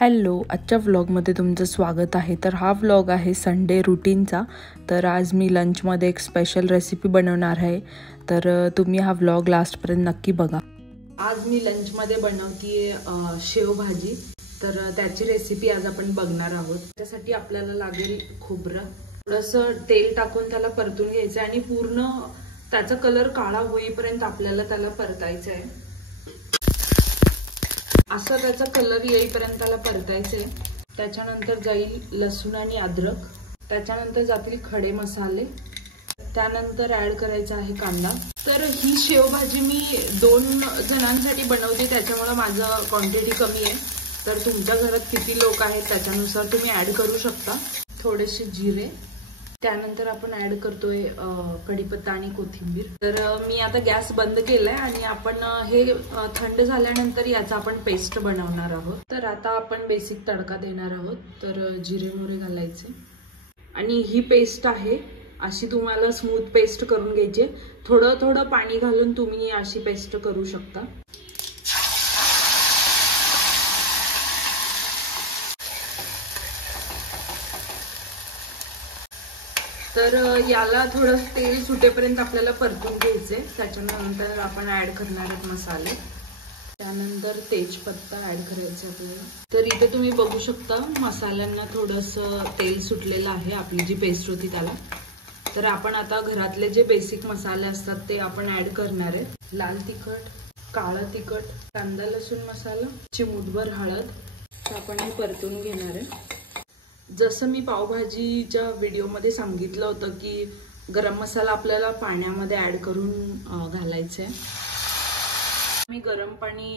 Hello, आजच्या व्लॉगमध्ये तुमचं स्वागत आहे। तर हा व्लॉग आहे संडे रुटीनचा। तर आज मी लंचमध्ये एक स्पेशल रेसिपी बनवणार आहे, तर तुम्ही हा व्लॉग लास्टपर्यंत नक्की बघा। आज मी लंचमध्ये बनवतीये शेवभाजी, तर त्याची रेसिपी आज आपण बघणार आहोत। त्यासाठी आपल्याला लागेल खोबरं, थोडंसं तेल टाकून त्याला परतून घ्यायचं आणि पूर्ण त्याचा कलर काळा होईपर्यंत आपल्याला त्याला परतायचं आहे। असं त्याचा कलर येईपर्यंत त्याला परतायचे। त्याच्यानंतर जाईल लसूण आणि अद्रक, त्याच्यानंतर जातील खडे मसाले, त्यानंतर ऍड करायचा आहे कांदा। तर ही शेवभाजी मी 2 जणांसाठी बनवते, त्याच्यामुळे माझं क्वांटिटी कमी आहे। तर तुमच्या घरात किती लोक आहेत त्याच्यानुसार तुम्ही ऍड करू शकता। थोडेसे जिरे, त्यानंतर आपण ऍड करतोय कढीपत्ता आणि कोथिंबीर। तर मी आता गॅस बंद केलाय आणि आपण हे थंड झाल्यानंतर याचा आपण पेस्ट बनवणार आहोत। तर आता आपण बेसिक तडका देणार आहोत। तर जिरे मोहरी घालायचे आणि ही पेस्ट आहे अशी तुम्हाला स्मूथ पेस्ट करून घ्यायची। थोडं थोडं पाणी घालून तुम्ही अशी पेस्ट करू शकता। तर याला थोडं तेल सुटेपर्यंत आपल्याला परतून घ्यायचे। त्याच्यानंतर आपण ऍड करणार आहोत मसाले, त्यानंतर तेजपत्ता ऍड करायचा आपल्याला। तर इथे तुम्ही बघू शकता मसाल्यांना थोडंसं तेल सुटलेलं आहे, आपली जी पेस्ट होती त्याला। तर आपण आता घरातले जे बेसिक मसाले असतात ते आपण ऍड करणार आहे। लाल तिखट, काळं तिखट, कांदा लसूण मसाला, चिमूटभर हळद आपण हे परतून घेणार आहे। जसं मी पावभाजीच्या व्हिडिओमध्ये सांगितलं होतं की गरम मसाला आपल्याला पाण्यामध्ये ऍड करून घालायचा आहे। मी गरम पाणी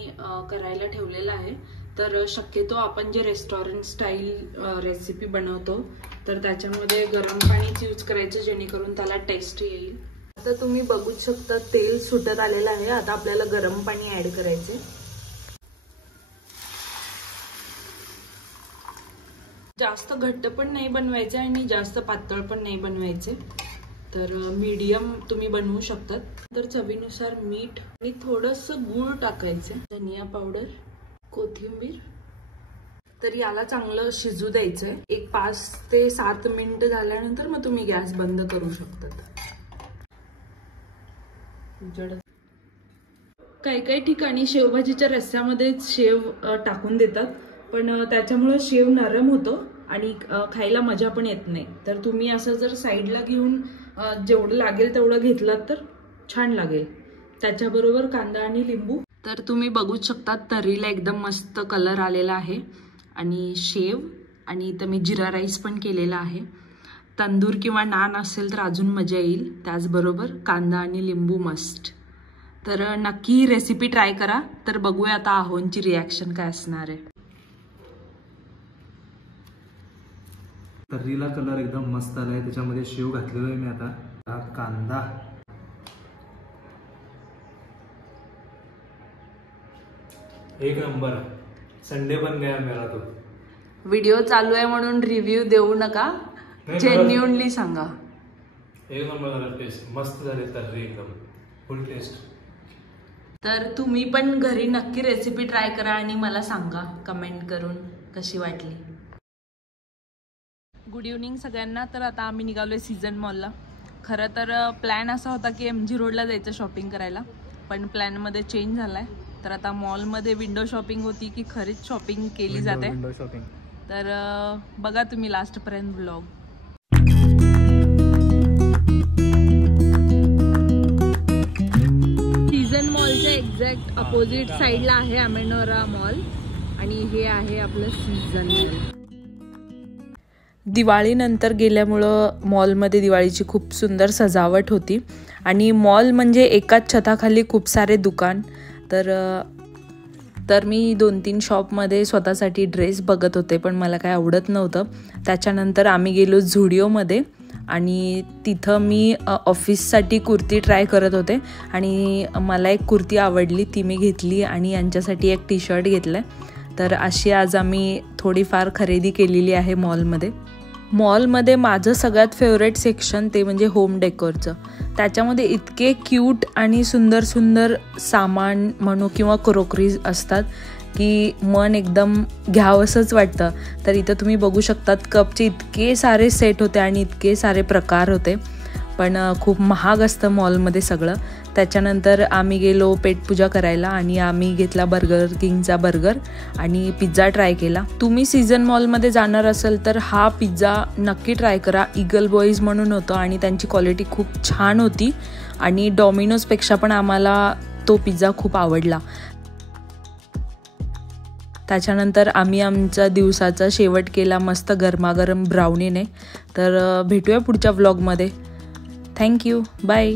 करायला ठेवलेलं आहे। तर शक्यतो आपण जे रेस्टॉरंट स्टाईल रेसिपी बनवतो तर त्याच्यामध्ये गरम पाणीच यूज करायचं, जेणेकरून त्याला टेस्ट येईल। आता तुम्ही बघू शकता तेल सुटत आलेलं आहे। आता आपल्याला गरम पाणी ऍड करायचे। जास्त घट्ट पण नाही बनवायचे आणि जास्त पातळ पण नाही बनवायचे, तर मीडियम तुम्ही बनवू शकतात। तर चवीनुसार मीठ आणि थोडंसं गूळ टाकायचं, धनिया पावडर, कोथिंबीर। तर याला चांगलं शिजू द्यायचंय। एक 5 ते 7 मिनिट झाल्यानंतर मग तुम्ही गॅस बंद करू शकतात। काही ठिकाणी शेवभाजीच्या रस्स्यामध्ये शेव टाकून देतात, पण त्याच्यामुळे शेव नरम होतो आणि खायला मजा पण येत नाही। तर तुम्ही असं जर साईडला घेऊन जेवढं लागेल तेवढं घेतलात तर छान लागेल। त्याच्याबरोबर कांदा आणि लिंबू। तर तुम्ही बघू शकता तर्रीला एकदम मस्त कलर आलेला आहे आणि शेव, आणि इथं मी जिरा राईस पण केलेला आहे। तंदूर किंवा नान असेल तर अजून मजा येईल। त्याचबरोबर कांदा आणि लिंबू मस्ट। तर नक्की ही रेसिपी ट्राय करा। तर बघूया आता आहोंची रिॲक्शन काय असणार आहे। तर्रीला कलर एकदम मस्त आलाय, त्याच्यामध्ये शेव घातलेला आहे मी। आता कांदा, एक नंबर। संडे बन गया मेरा तो। व्हिडिओ चालू आहे म्हणून रिव्ह्यू देऊ नका, जेन्युइनली सांगा। एक नंबर झाला टेस्ट, मस्त झाले तर्री, एकदम फुल टेस्ट। तर तुम्ही पण घरी नक्की रेसिपी ट्राय करा आणि मला सांगा कमेंट करून कशी वाटली। गुड इव्हनिंग सगळ्यांना। तर आता आम्ही निघालोय सीझन मॉलला। खरं तर प्लॅन असा होता की MG रोडला जायचं शॉपिंग करायला, पण प्लॅनमध्ये चेंज झालाय। तर आता मॉलमध्ये विंडो शॉपिंग होती की खरीच शॉपिंग केली जाते। Window shopping. तर बघा तुम्ही लास्टपर्यंत व्लॉग। सीझन मॉलच्या एक्झॅक्ट अपोजिट साईडला आहे अमेनोरा मॉल आणि हे आहे आपलं सीझन मॉल। दिवाळीनंतर गेल्यामुळं मॉलमध्ये दिवाळीची खूप सुंदर सजावट होती आणि मॉल म्हणजे एकाच छताखाली खूप सारे दुकान। तर मी 2-3 शॉपमध्ये स्वतःसाठी ड्रेस बघत होते, पण मला काय आवडत नव्हतं। त्याच्यानंतर आम्ही गेलो झुडिओमध्ये आणि तिथं मी ऑफिससाठी कुर्ती ट्राय करत होते आणि मला एक कुर्ती आवडली, ती मी घेतली आणि यांच्यासाठी एक टी-शर्ट घेतलं। तर अशी आज आम्ही थोडीफार खरेदी केलेली आहे मॉलमध्ये। मॉलमध्ये माझं सगळ्यात फेवरेट सेक्शन ते म्हणजे होम डेकोरचं। त्याच्यामध्ये इतके क्यूट आणि सुंदर सुंदर सामान म्हणू किंवा क्रोकरीज असतात की मन एकदम घ्यावंसंच वाटतं. तर इथं तुम्ही बघू शकतात कपचे इतके सारे सेट होते आणि इतके सारे प्रकार होते, पण खूप महाग असतं मॉलमध्ये सगळं. त्याच्यानंतर आम्ही गेलो पेटपूजा करायला आणि आम्ही घेतला बर्गर किंगचा बर्गर आणि पिझ्झा ट्राय केला. तुम्ही सीझन मॉलमध्ये जाणार असेल तर हा पिझ्झा नक्की ट्राय करा. ईगल बॉईज म्हणून होतं आणि त्यांची क्वालिटी खूप छान होती आणि डॉमिनोजपेक्षा पण आम्हाला तो पिझ्झा खूप आवडला. त्याच्यानंतर आम्ही आमचा दिवसाचा शेवट केला मस्त गरमागरम ब्राउनीने. तर भेटूया पुढच्या व्लॉगमध्ये. Thank you, bye.